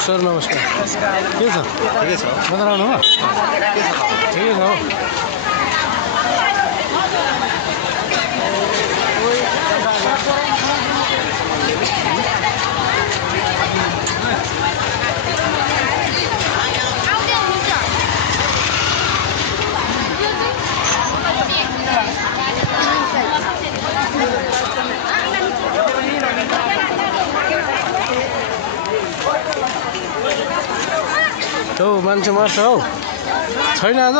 sir नमस्कार के छ ठिकै छ बजार आउनु हो ठिकै छ हो मान्छे मर्छ हौ छैन आज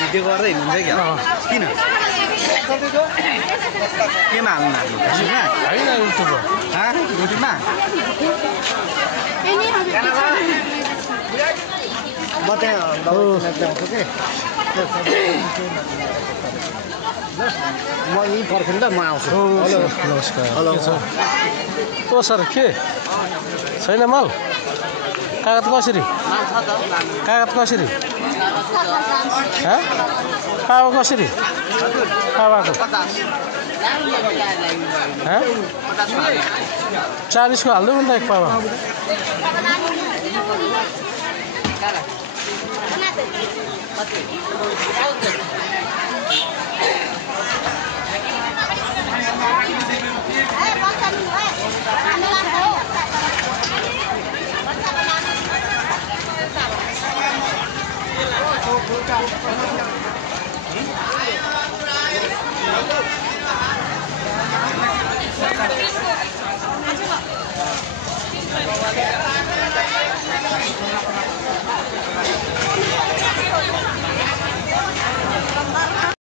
भिडियो गर्दै हिँड्नुहुन्छ क्या किन केमा हाल्नु होइन युट्युबमा युट्युबमा म त्यहाँ म यहीँ पर्खेँ नि त म आउँछु नमस्कार ओ सर के छैन माल कागज कसरी पावा कसरी पावाको 40 को हाल्दै नि त एक पावा